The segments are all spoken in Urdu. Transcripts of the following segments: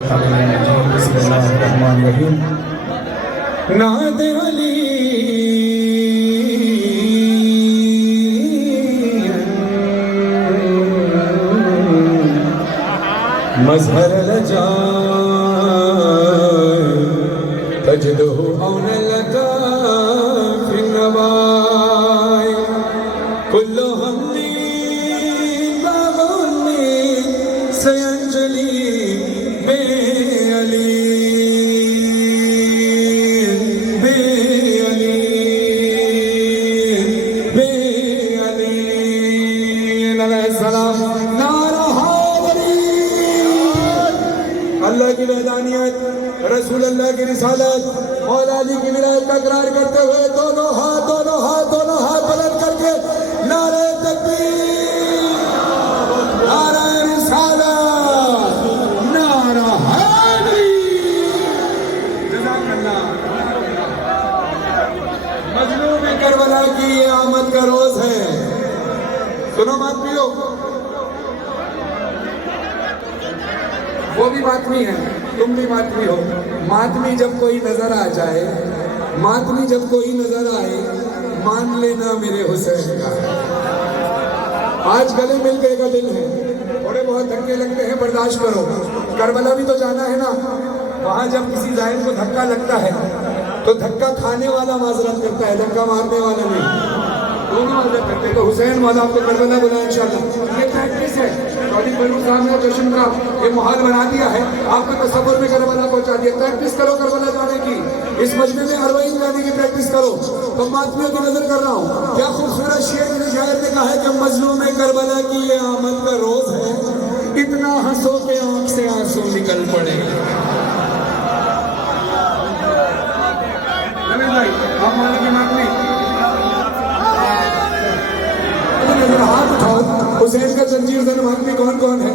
بسم اللہ الرحمن الرحیم. نعت علی مظہر لجا تجدہ اون لگا فی النوائی کل حمدی باغنی سینجلی بے علی بے علی بے علی علیہ السلام. نعرہ اللہ کی وحدانیت، رسول اللہ کی رسالت، مولا علی کی ولایت کا اقرار کرتے ہوئے دونوں ہاتھ بلند کر کے نعرہ تکبیر، نعرہ رسالت، نعرہ حیدری. جزاک اللہ. مظلوم کربلا کی یہ آمد کا روز ہے. سنو ماتمیو، وہ بھی ماتمی ہے، تم بھی ماتمی ہو. ماتمی جب کوئی نظر آ جائے، ماتمی جب کوئی نظر آئے، مان لینا میرے حسین کا. آج گلے ملنے کا دن ہے، تھوڑے بہت دھکے لگتے ہیں، برداشت کرو. کربلا بھی تو جانا ہے نا. وہاں جب کسی ظاہر کو دھکا لگتا ہے تو دھکا کھانے والا معذرت کرتا ہے، دھکا مارنے والا نہیں. دونوں معذرت کرتے ہیں. تو حسین مولا آپ کو کربلا بلائیں انشاءاللہ. یہ پریکٹس ہے. چودھری فیروز صاحب نے جشن کا یہ ماحول بنا دیا ہے، آپ کو تصور میں کربلا پہنچا دیا. پریکٹس کرو کربلا جانے کی. اس مجمع میں اربعین جانے کی پریکٹس کرو. تو ماتمیوں کی نظر کر رہا ہوں. کیا خوبصورت شعر میں شاعر نے کہا ہے کہ مظلوم کربلا کی یہ آمد کا روز ہے، اتنا ہنسو کہ آنکھ سے آنسو نکل پڑے. آپ مانا کی ماتمی ہاتھ اٹھاؤ. حسین کا زنجیر زن ماتمی کون کون ہے؟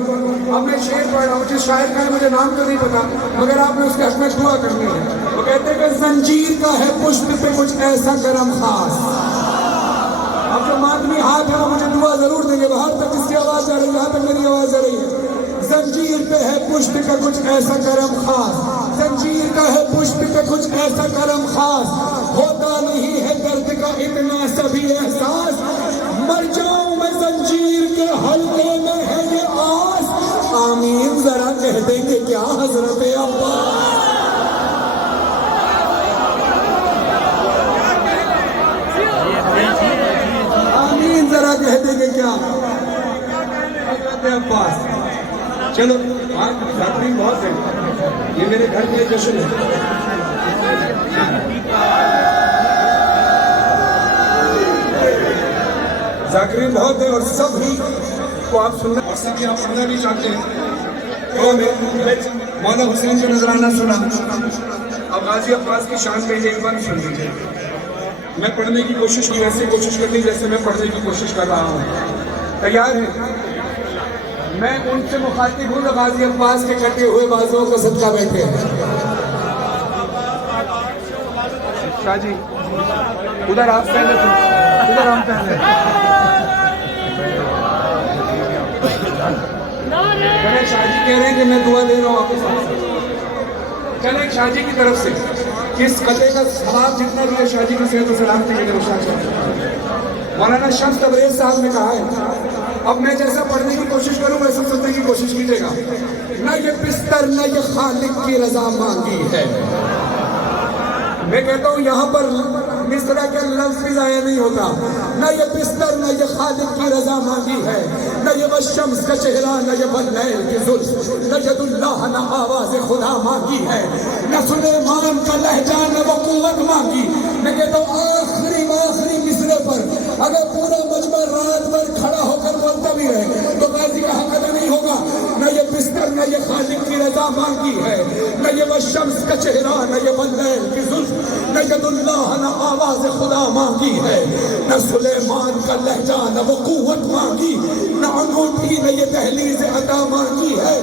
اب میں شعر پڑھ رہا ہوں، جس شاعر کا ہے مجھے نام تو نہیں پتا، مگر آپ نے اس کے حق میں دعا کرنی ہے. وہ کہتے ہیں کہ زنجیر کا ہے پشت پہ کچھ ایسا کرم خاص. اب جو ماتمی ہاتھ ہے وہ مجھے دعا ضرور دیں گے. باہر تک اس کی آواز آ رہی ہے، یہاں تک میری آواز آ رہی ہے. زنجیر پہ ہے پشت کا کچھ ایسا کرم خاص، زنجیر کا ہے پشت پہ کچھ ایسا کرم خاص، ہوتا نہیں ہے درد کا اتنا سبھی احساس. مر جاؤں میں زنجیر کے حلقے میں ہے یہ آس. آمین ذرا کہہ دیں گے کیا حضرت عباس. آمین ذرا کہہ دیں گے کیا حضرت عباس. چلو آج ذاکرین بہت ہیں، یہ میرے گھر میں جشن ہے. ذاکرین بہت ہیں اور سب ہی کو آپ سننا اور سب ہی آپ سننا بھی چاہتے ہیں. تو میں مولا حسین کا نذرانہ سنا. اب غازی عباس کی شان پہ ایک بار سن لیجیے. میں پڑھنے کی کوشش کی، ویسے کوشش کرنی جیسے میں پڑھنے کی کوشش کر رہا ہوں. تیار ہیں؟ میں ان سے مخاطب ہوں جو غازی عباس کے کٹے ہوئے بازوں کو صدقہ بیٹھے ہیں. شاہ جی ادھر آپ پہلے تھے، ادھر ہم پہلے. چلے شاہ جی کہہ رہے ہیں کہ میں دعا دے رہا ہوں آپ کے ساتھ. چلے شاہ جی کی طرف سے کس قطعے کا ثواب جتنا بھی ہے شاہ جی کی صحت و سلامتی کی طرف سے. مولانا شمس تبریز صاحب نے کہا ہے، اب میں جیسا پڑھنے کی کوشش کروں ویسا سننے کی کوشش کیجئے گا. نہ یہ بستر نہ یہ خالق کی رضا مانگی ہے. میں کہتا ہوں یہاں پر مصرع کے لفظ بھی ضائع نہیں ہوتا. نہ یہ بستر نہ یہ خالق کی رضا مانگی ہے، نہ یہ والشمس کا چہرہ نہ یہ واللیل کی زلف، نہ ید اللہ نہ آواز خدا مانگی ہے، نہ سلیمان کا لہجہ نہ وہ قوت مانگی. میں کہتا ہوں آخری مصرع پر اگر پورا مجمع رات بھر کھڑا ہو کر بولتا بھی رہے تو غازی کا حق ادا نہیں ہوگا. نہ یہ بستر نہ یہ خالق کی رضا مانگی ہے، نہ یہ والشمس کا چہرہ نہ یہ واللیل کی زلف، نہ ید اللہ نہ آواز خدا مانگی ہے، نہ سلیمان کا لہجہ نہ وہ قوت مانگی، نہ انگوٹھی نہ یہ دہلیز عطا مانگی ہے،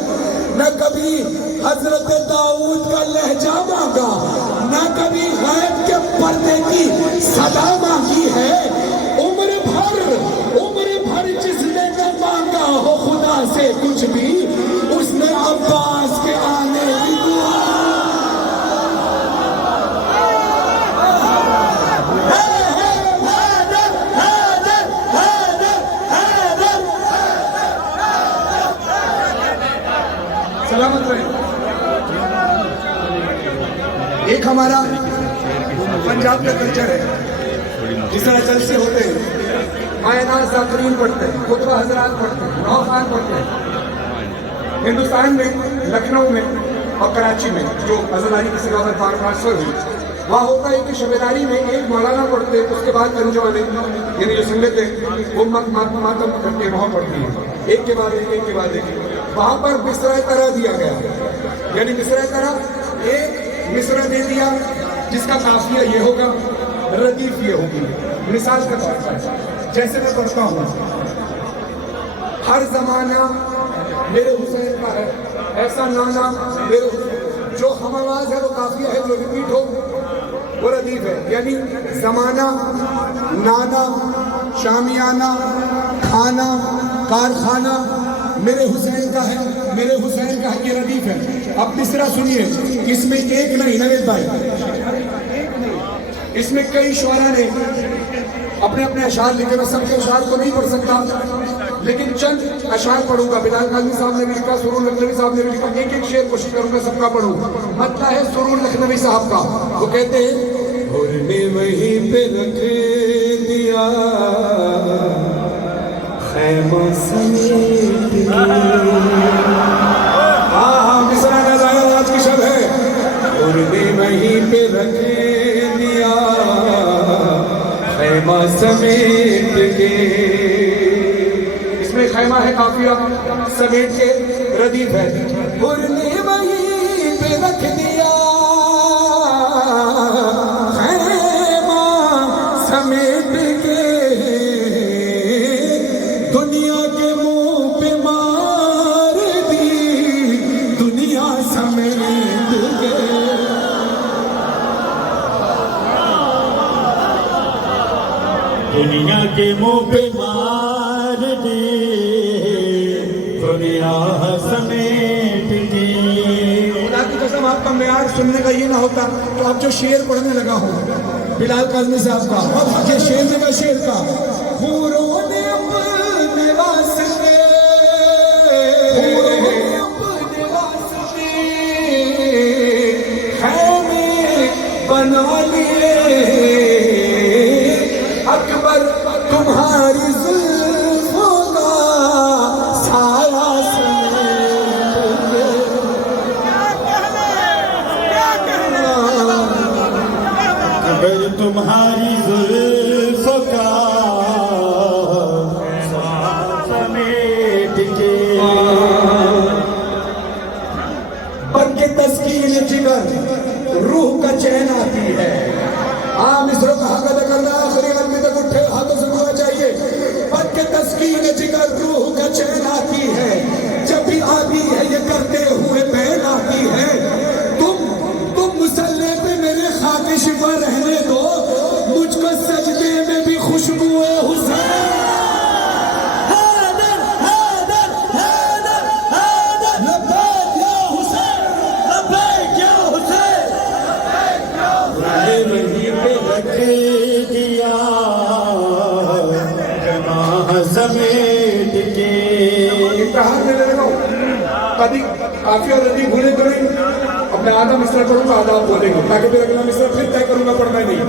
نہ کبھی حضرت داؤد کا لہجہ مانگا، نہ کبھی غیب کے پردے کی صدا مانگی ہے. عمر بھر جس نے نہ مانگا ہو خدا سے کچھ بھی، اس نے عباس کے آنے ایک ہمارا پنجاب کا کلچر ہے، جس طرح جلسے ہوتے ہیں، معینات ذاکرین پڑھتے ہیں، خطبہ حضرات پڑھتے ہیں، نوخان پڑھتے ہیں۔ ہندوستان میں لکھنؤ میں اور کراچی میں جو ازلاری کی سلاوت بار ٹرانسفر ہوئی، وہاں ہوتا ہے کہ شبیداری میں ایک مولانا پڑھتے ہیں، اس کے بعد انجمنیں یعنی جو سنت ہے وہ ماتم کرتے ہیں، وہاں پڑھتی ہیں، ایک کے بعد ایک، ایک کے بعد ایک۔ وہاں پر مصرع طرح دیا گیا، یعنی مصرع طرح ایک مصرع دے دیا جس کا قافیہ یہ ہوگا، ردیف یہ ہوگی۔ مثال کے طور پر جیسے میں پڑھتا ہوں، ہر زمانہ میرے حسین کا ہے، ایسا نانا میرے حسین، جو ہم آواز ہے وہ قافیہ ہے، جو ریپیٹ ہو وہ ردیف ہے، یعنی زمانہ، نانا، شامیانہ، کھانا، کارخانہ میرے حسین کا ہے، میرے حسین کا ہے، یہ ردیف ہے۔ اب مصرع سنیے، اس میں ایک نہیں نوید بھائی، اس میں کئی شعراء نے اپنے اپنے اشعار لکھے، میں سب کے اشعار کو نہیں پڑھ سکتا لیکن چند اشعار پڑھوں گا۔ بلال قاضی صاحب نے بھی لکھا، سرور لکھنوی صاحب نے بھی لکھا، ایک ایک شعر کوشش کروں گا سب کا پڑھوں۔ مطلع ہے سرور لکھنوی صاحب کا، وہ کہتے ہیں اور نے وہیں پہ رکھ دیا خیمہ سمیٹ کے۔ ہاں مصرع کا ظاہر آج کی شب ہے، اور نے وہیں پہ رکھ دیا خیمہ سمیٹ کے۔ اس میں خیمہ ہے قافیہ، سمیٹ کے ردیف ہے۔ اور نے وہیں پہ رکھ دیا خیمہ سمیٹ کے، دنیا کے منہ پہ مار دی دنیا سمیٹ کے۔ دنیا کے منہ پہ مار دی دنیا سمیٹ کے۔ خدا کی قسم آپ کا معیار سننے کا یہ نہ ہوتا تو آپ جو شعر پڑھنے لگا ہوں بلال قاضی صاحب کا، اب یہ شعر کا شعر کا حوروں نے اپنے واسطے، حوروں نے اپنے واسطے خیمے بنا لیے، اکبر تمہاری زلفوں کا سایہ سمیٹ کے۔ اکبر تمہاری زلفوں کا سمیٹ کے۔ بن کے تسکین جگر روح کا چین آتی ہے۔ مصرع کا حق ادا کرنا آخری آدمی تک اٹھے ہاتھوں سے دعا چاہیے۔ بن کے تسکین جگر روح کا چین آتی ہے، جب بھی آتی ہے یہ کرتے ہوئے بہن آتی ہے۔ تم مصلی پہ میرے خاک شفا رہنے دو، مجھ کو سجدے میں بھی خوشبو حسین۔ حیدر حیدر حیدر حیدر، لبیک یا حسین، لبیک یا حسین، وہیں پہ رکھ دیا خیمہ سمیٹ کے۔ امتحان میں لے لو، کبھی قافیہ اور ردیف بھولے تو نہیں، اب میں آدھا مصرع پڑھوں گا آدھا آپ بولیں گے تاکہ پھر اگلا مصرع پھر طے کروں گا پڑھنا نہیں۔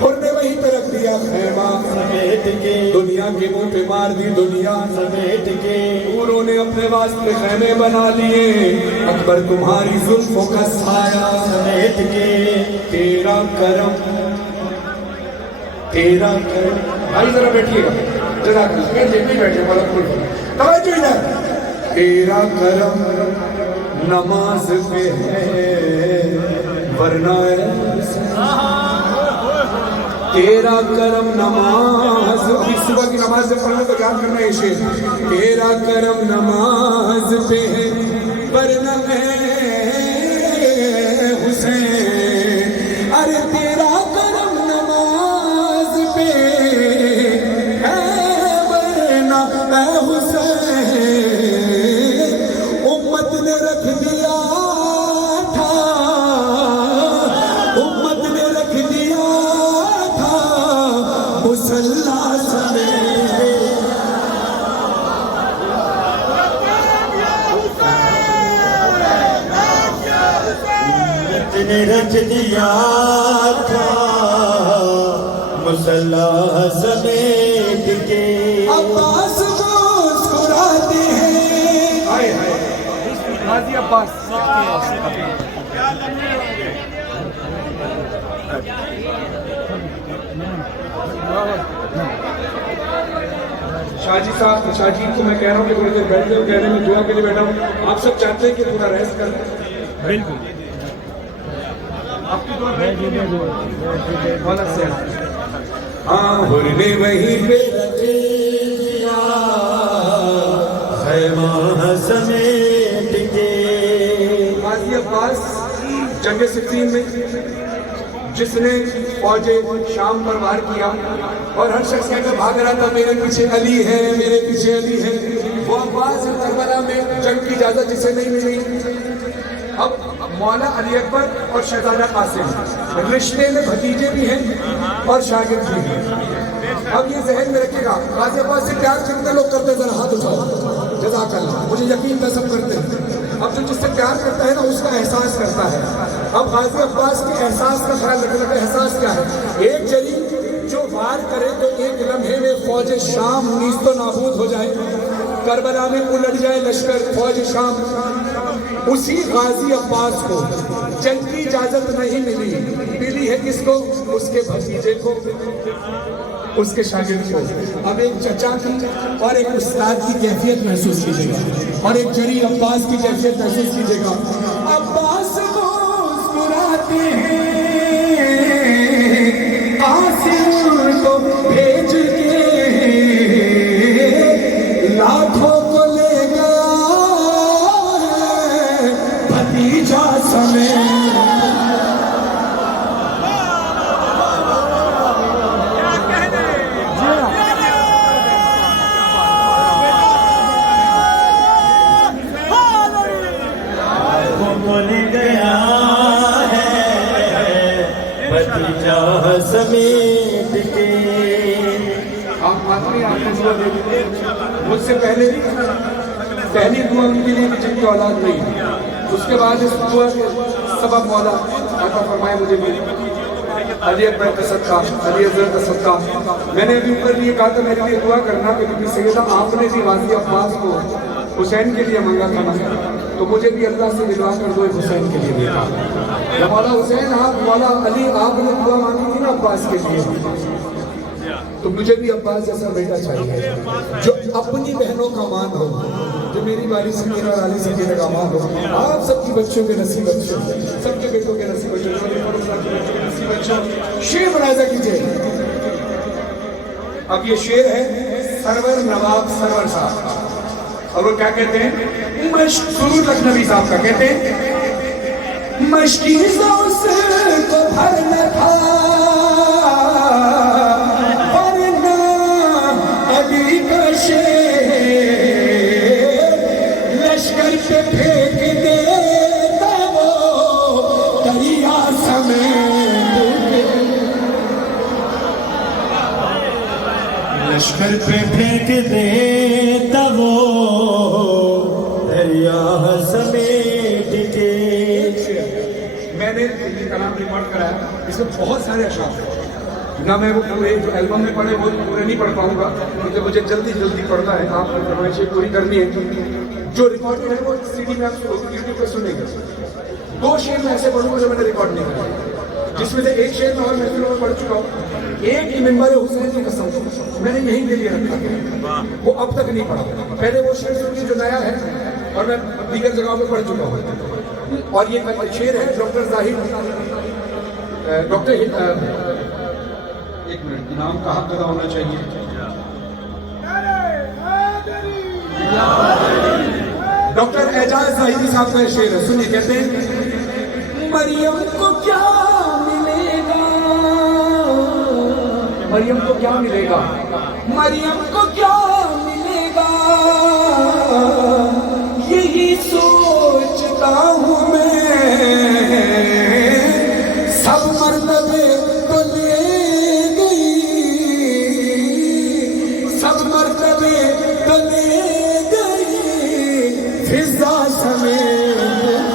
اور نے وہیں پہ رکھ دیا خیمہ سمیٹ کے، دنیا کے منہ پہ مار دی دنیا سمیٹ کے۔ حوروں نے اپنے واسطے خیمے بنا لیے، اکبر تمہاری زلفوں کا سایہ سمیٹ کے۔ تیرا کرم، تیرا کرم۔ بھائی ذرا بیٹھیے گا، جزاک اللہ، میں جب بھی بیٹھے والا کھول توجہ ادھر۔ تیرا کرم نماز پہ ہے ورنہ تیرا کرم نماز، ابھی صبح کی نماز سے پڑھنا تو یاد کرنا یہ شعر۔ تیرا کرم نماز پہ ہے ورنہ حسین، ارے تیرا کرم نماز پہ ہے ورنہ حسین، امت نے رکھ دیا تھا، امت نے رکھ دیا تھا مصلی سمیٹ۔ نے رکھ دیا تھا مسلح سمیٹ کے عباس مسکراتے ہیں ہائے ہائے غازی عباس شاہ جی صاحب، شاہ جی کو میں کہہ رہا ہوں کہ تھوڑی دیر بیٹھ جاؤ، کہنے میں دعا کے لیے بیٹھا ہوں. آپ سب چاہتے ہیں کہ تھوڑا ریسٹ کر لیں. بالکل آپ کی دعا بہت سے حر نے وہیں پہ رکھ دیا خیمہ سمیٹ کے غازی عباس جنگ صفین میں جس نے فوج شام پر وار کیا اور ہر شخص کہہ کر بھاگ رہا تھا میرے پیچھے علی ہے، میرے پیچھے علی ہے، وہ عباس کربلا میں جنگ کی اجازت جسے نہیں ملی. اب مولا علی اکبر اور شہزادہ قاسم رشتے میں بھتیجے بھی ہیں اور شاگرد بھی ہیں. اب یہ ذہن میں رکھے گا غازی عباس سے پیار کتنے لوگ کرتے ہیں؟ ذرا ہاتھ اٹھاؤ. جزاک اللہ. مجھے یقین ہے سب کرتے ہیں. اب جو جس سے پیار کرتا ہے نا اس کا احساس کرتا ہے. اب غازی عباس کے احساس کا خیال رکھنے کا احساس کیا ہے؟ ایک جری جو وار کرے تو ایک لمحے میں فوج شام نیست و نابود ہو جائے، کربلا میں الٹ جائے لشکر فوج شام. اسی غازی عباس کو جنگ کی اجازت نہیں ملی ہے کس کو؟ اس کے بھتیجے کو، اس کے شاگرد کو. اب ایک چچا کی اور ایک استاد کی کیفیت محسوس کیجیے گا اور ایک جری عباس کی کیفیت محسوس کیجیے گا. عباس مسکراتے ہیں قاسم کو بھیج کے لاکھوں کو لے گیا بھتیجا سمیت. سمیٹ کے آپ مانتے ہیں آپ نے دعا دے دی. مجھ سے پہلے پہلی دعا ان کے لیے جن کی اولاد نہیں، اس کے بعد اس دعا کے سبب مولا عطا فرمائے مجھے بھی علی اکبر کا صدقہ، علی افضل کا صدقہ. میں نے ابھی اوپر یہ کہا تھا میرے لیے دعا کرنا کہ سیدہ آپ نے بھی غازی عباس کو حسین کے لیے مانگا تھا نا، تو مجھے بھی اللہ سے دعا کر دو حسین کے لیے دیکھا. مولا حسین آپ، مولا علی آپ نے دعا مانگی تھی نا عباس کے لیے، تو مجھے بھی عباس جیسا بیٹا چاہیے جو اپنی بہنوں کا مان ہو، جو میری والی سکینہ اور علی سکینہ کا مان ہو. آپ سب کی بچوں کے نصیب بچوں، سب کے بیٹوں کے نصیب بچوں، نصیب بچوں. شعر ملاحظہ کیجیے. اب یہ شعر ہے سرور نواب سرور صاحب کا، اور وہ کیا کہتے ہیں؟ سرور لکھنوی صاحب کا. کہتے ہیں مشکیزوں سے تو بھرنا تھا ورنہ علی کا شیر لشکر پہ پھینک دیتا وہ دریا سمیت. لشکر پہ پھینک دیتا وہ دریا سمیٹ کے. میں نے یہ کلام ریکارڈ کرایا، اس میں بہت سارے اشعار ہیں. نہ میں وہ پورے جو البم میں پڑھے وہ پورے نہیں پڑھ پاؤں گا کیونکہ مجھے جلدی پڑھنا ہے. آپ کو فرمائشیں پوری کرنی ہے. جو ریکارڈ ہے وہ سی ڈی میں آپ یوٹیوب پہ سنیں گے. 2 شعر میں ایسے پڑھوں گا جو میں نے ریکارڈ نہیں کیا، جس میں سے ایک شعر میں اور محفلوں میں پڑھ چکا ہوں. ایک ہی ممبر حسین کی قسم میں نے یہیں کے لیے رکھا ہے، وہ اب تک نہیں پڑھا. پہلے وہ شعر سنیے جو نیا ہے اور میں دیگر جگہوں پہ پڑھ چکا ہوں. اور یہ شعر ہے ڈاکٹر ظاہر، ڈاکٹر ایک منٹ، نام کہاں پیدا ہونا چاہیے. ڈاکٹر اعجاز ظاہری صاحب کا شعر ہے، سنیے. کہتے ہیں مریم کو کیا ملے گا، مریم کو کیا ملے گا، مریم کو کیا ملے گا، یہی سوچتا ہوں میں. سب مرتبے تو لے گئی، سب مرتبے تو لے گئی فضا سمیت.